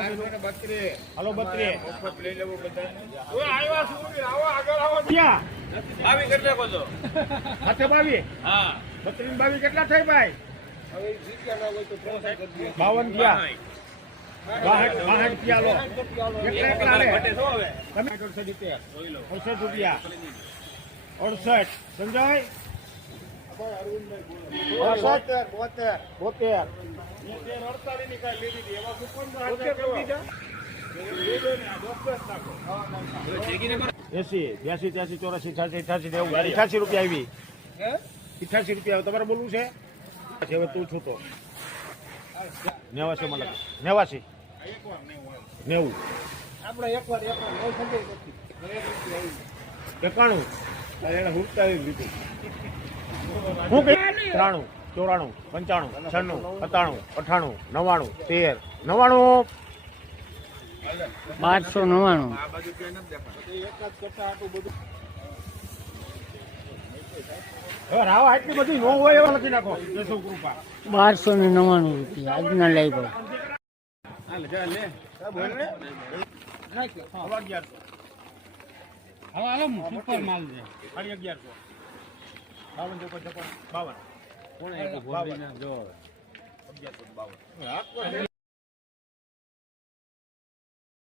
હાલો 32 લઈ લેવું બધા આવ્યા શું આવો આગળ આવો ક્યાં 22 કેટલા કહો છો હાથે 22 હા 32 22 કેટલા થઈ ભાઈ હવે જીત્યા હોય તો 52 ગયા 62 લો કેટલા લે તમે 68 રૂપિયા 68 સમજાય 88 રૂપિયા આવી 88 રૂપિયા તમારે બોલવું છે હવે તું છું તો 89 માં લખ 89 90 આપણે એકવાર 91 એને હુંકાવી દીધું હું કે 93 94 95 96 97 98 99 13 આટલી બધી નો હોય એવા નથી નાખો 1299 રૂપિયા આજના લઈ ગયો હાલો સુપર માલ છે 1150 52 52 કોણ 1152